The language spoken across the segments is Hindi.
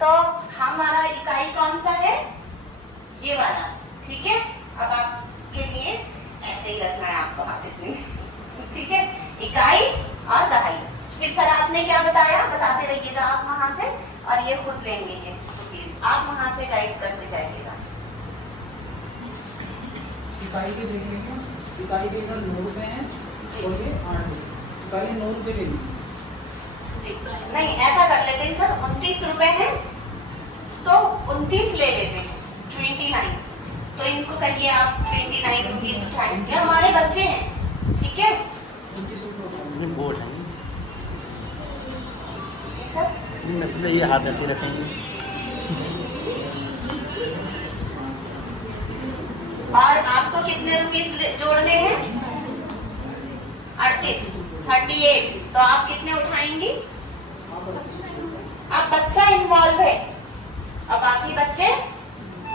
तो हमारा इकाई कौन सा है, ये वाला, ठीक है। अब आपके लिए ऐसे ही रखना है आपको हाथ इतनी, ठीक है, इकाई और दहाई। फिर सर आपने क्या बताया, बताते रहिएगा आप वहां से, और ये खुद लेंगे ये प्लीज, आप वहां से गाइड करते जाइएगा। इकाई के देखेंगे, इकाई के इधर 9 रुपए हैं और ये 8 रुपए, इकाई 9 रुपए लेंगे जी। नहीं ऐसा कर लेते हैं सर, 29 रुपए है तो 29 ले लेते हैं, 29। तो इनको कहिए आप 29 रुपीज उठाएंगे, हमारे बच्चे हैं, ठीक है। 29 रुपए बोर्ड है सर नस्ल, ये हाथ ऐसे रखेंगे। और आपको कितने रुपीस जोड़ने हैं, 38, 38। तो आप कितने उठाएंगी, अब बच्चा इन्वॉल्व है, अब बाकी बच्चे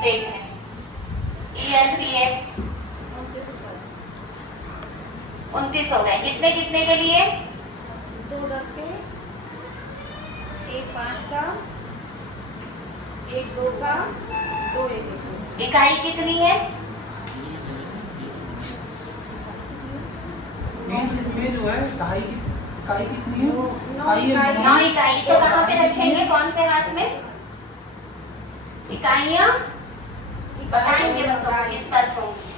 देख रहे हैं। ELPS 29 हो गए, कितने कितने के लिए, 2 10 के, 1 5 का, 1 2 का, 2 1 का। इकाई कितनी है, मींस इसमें जो है दहाई की इकाई कितनी है, 9 इकाई। 9 इकाई। तो कहाँ पे रखेंगे, कौन से हाथ में, इकाइयाँ बताएंगे बच्चों को, इस तरफ होंगी,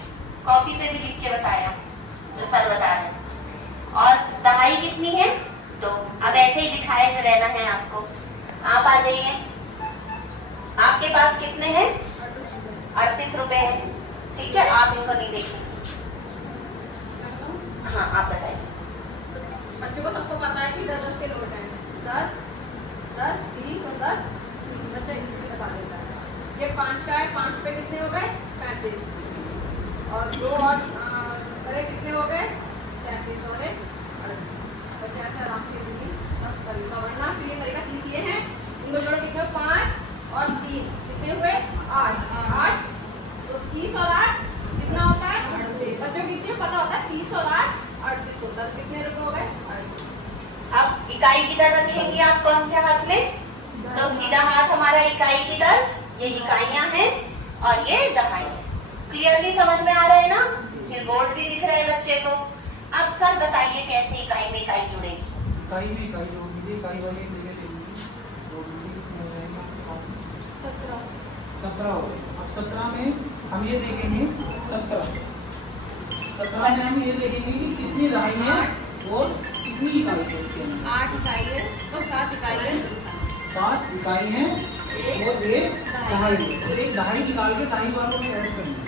कॉपी पे भी लिख के बताया जो सर बता रहे हैं। और दहाई कितनी है, 2। अब ऐसे ही दिखाए हुए रहना है आपको। आप आ जाइए, आपके पास कितने हैं, 38 रुपए है, ठीक है। आप इनको नहीं देखेंगे, हाँ आप बताइए। बच्चों को सबको पता है कि 10 10 के नोट हैं, 10 10 20 और 10 बच्चा इसलिए बता देता है। ये 5 का है, 5 रुपए कितने हो गए, 35। और 2 और करे कितने हो गए, 37 हो गए। बच्चे ऐसे आराम से तरीका वरना फिर ये तरीका 30 ये है, इनको जोड़ो कितने, 5 और 3 कितने हुए, 8 8। तो 30 और 8 कितना होता है, 38। बच्चों को कितने पता होता है, 30 और 8 38 होता है। कितने रुपए हो गए, 38। अब इकाई किधर रखेंगे आप, कौन से हाथ में, तो सीधा हाथ हमारा इकाई किधर, ये इकाइयां हैं और ये दहाई है। क्लियरली समझ में आ रहा है ना, फिर बोर्ड भी दिख रहा है बच्चे को। अब सर बताइए कैसे इकाई में इकाई जुड़ेगी, इकाई में इकाई जोड़ दीजिए, इकाई वाली जगह ले लीजिए, जोड़ दीजिए, कितने हो जाएंगे आपके पास में, 17 हो गए। अब 17 में हम ये देखेंगे, 17 में हम ये देखेंगे कि कितनी दहाई है और कितनी इकाई है इसके अंदर। 8 इकाई है और 7 इकाई है, 7 इकाई है और 1 दहाई है। तो एक दहाई निकाल के दहाई वालों में ऐड करेंगे।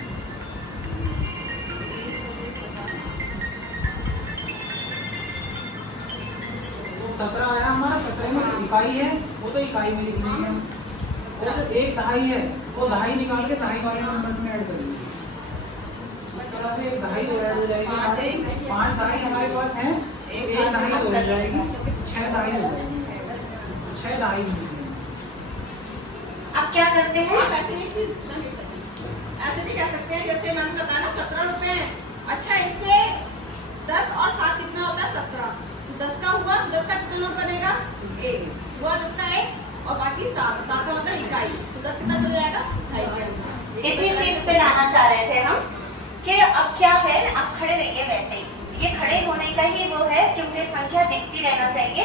17 आया हमारा, 17 में इकाई है वो तो इकाई में लिख लेंगे हम, और जो एक दहाई है वो दहाई निकाल के दहाई वाले नंबर्स में ऐड कर देंगे। इस तरह से एक दहाई और ऐड हो जाएगी, 5 दहाई हमारे पास है, एक दहाई और हो जाएगी, 6 दहाई हो जाएगी, 6 दहाई मिलेगी। अब क्या करते हैं, आप ऐसे नहीं कह सकते हैं, जैसे मैंने बताया 17 रुपए है। अच्छा इससे 10 और 7 कितना होता है, 17। 10 का हुआ, 10 का कितना नोट बनेगा, 1 हुआ, 10 का 1 और बाकी 7 का मतलब इकाई। तो 10 कितना चल जाएगा, 2.5। इसी चीज पे लाना चाह रहे थे हम कि अब क्या है, आप खड़े रहिए वैसे ही, ये खड़े होने का ही वो है क्योंकि संख्या दिखती रहना चाहिए।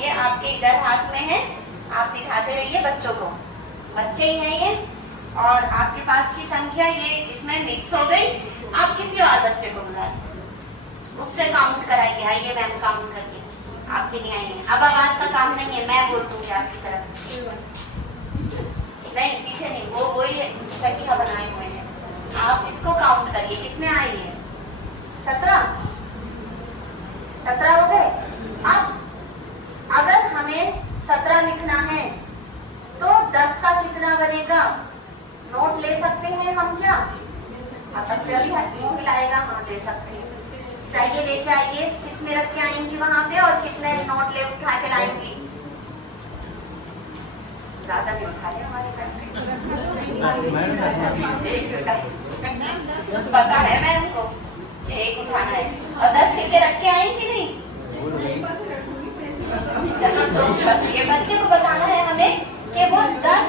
ये आपके इधर हाथ में है, आप दिखाते रहिए बच्चों को, बच्चे ही हैं ये, और आपके पास की संख्या ये इसमें मिक्स हो गई। आप किसी और बच्चे को बुलाइए, उससे काउंट कराइए, आइए मैम काउंट करिए, आप भी नहीं आएंगे। अब आवाज का काम नहीं है, मैं बोल दूंगी आपकी तरफ से, नहीं पीछे नहीं, वो वही संख्या बनाए हुए हैं, आप इसको काउंट करिए, कितने आई है, 17 हो गए। अब अगर हमें 17 लिखना है तो 10 का कितना बनेगा, नोट ले सकते हैं हम क्या, अब चलिए मुंह हिलाएगा, हाँ ले सकते हैं, चाहिए लेके आइए, कितने रख के आएंगी वहां से और कितने नोट ले उठा के लाएंगी, ज्यादा नहीं उठा रहे हमारे पता है मैम को, एक उठाना है और 10 लिख के रख के आएंगी नहीं, चलो तो बस ये बच्चे को बताना है हमें कि वो 10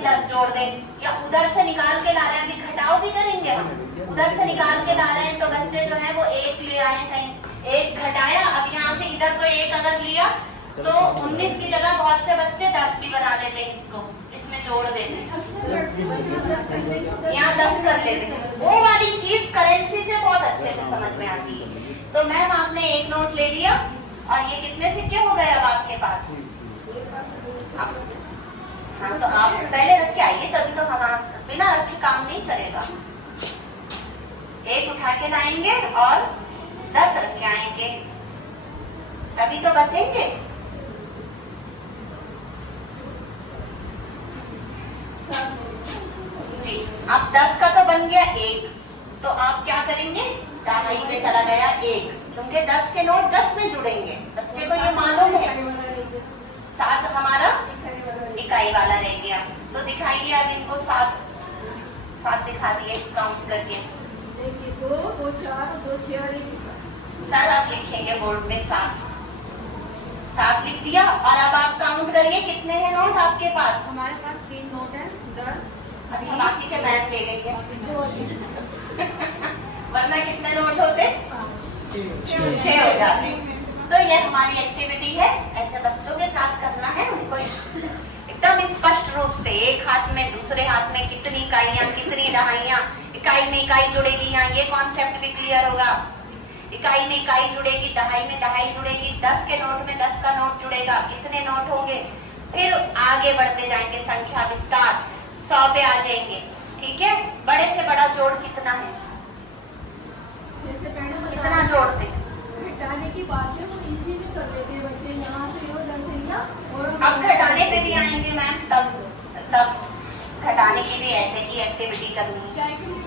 हैं 10 जोड़ दें, या उधर से निकाल के ला रहे हैं, अभी घटाओ भी करेंगे हम, उधर से निकाल के ला रहे हैं तो बच्चे जो है वो 1 ले आए कहीं, 1 घटाया, अब यहाँ से इधर को 1 अगर लिया तो 19 की जगह बहुत से बच्चे 10 भी बना लेते हैं, इसको इसमें जोड़ देते हैं, यहाँ 10 कर लेते हैं। वो वाली चीज करेंसी से बहुत अच्छे से समझ में आती है। तो मैम आपने 1 नोट ले लिया और ये कितने सिक्के हो गए अब आपके पास? हाँ, तो आप पहले रख के आइए, तभी तो हम बिना रखे काम नहीं चलेगा। 1 उठा के लाएंगे और 10 रख के आएंगे, तभी तो बचेंगे। जी, अब 10 का तो बन गया 1, तो आप क्या करेंगे? दहाई में चला गया 1, क्योंकि 10 के नोट 10 में जुड़ेंगे, बच्चे को ये मालूम है। 7 हमारा इकाई वाला रह गया, तो दिखाइए अब इनको 7 दिखा दिए काउंट करके। 2 2 4 2 6 और 1 सर आप लिखेंगे बोर्ड में 7 लिख दिया, और अब आप काउंट करिए कितने हैं नोट आपके पास? हमारे पास 3 नोट है, 10। अच्छा, बाकी के मैम ले गई है। वरना कितने नोट होते? 6 हो जाते। तो ये हमारी एक्टिविटी है, ऐसे बच्चों के साथ करना है उनको एकदम स्पष्ट रूप से। एक हाथ में दूसरे हाथ में कितनी इकाइयां, कितनी दहाइयां, इकाई में इकाई जुड़ेगी, यहाँ ये कॉन्सेप्ट भी क्लियर होगा। इकाई में इकाई जुड़ेगी, दहाई में दहाई जुड़ेगी, 10 के नोट में 10 का नोट जुड़ेगा, कितने नोट होंगे। फिर आगे बढ़ते जाएंगे, संख्या विस्तार 100 पे आ जाएंगे। ठीक है, बड़े से बड़ा जोड़ कितना है? जैसे मैंने कितना जोड़ते हैं? घटाने की बात है वो इसी में कर देते हैं बच्चे, यहाँ से और 10 लिया और अब घटाने पे भी आएंगे मैम, तब घटाने की भी ऐसे की एक्टिविटी करनी है। चाय के लिए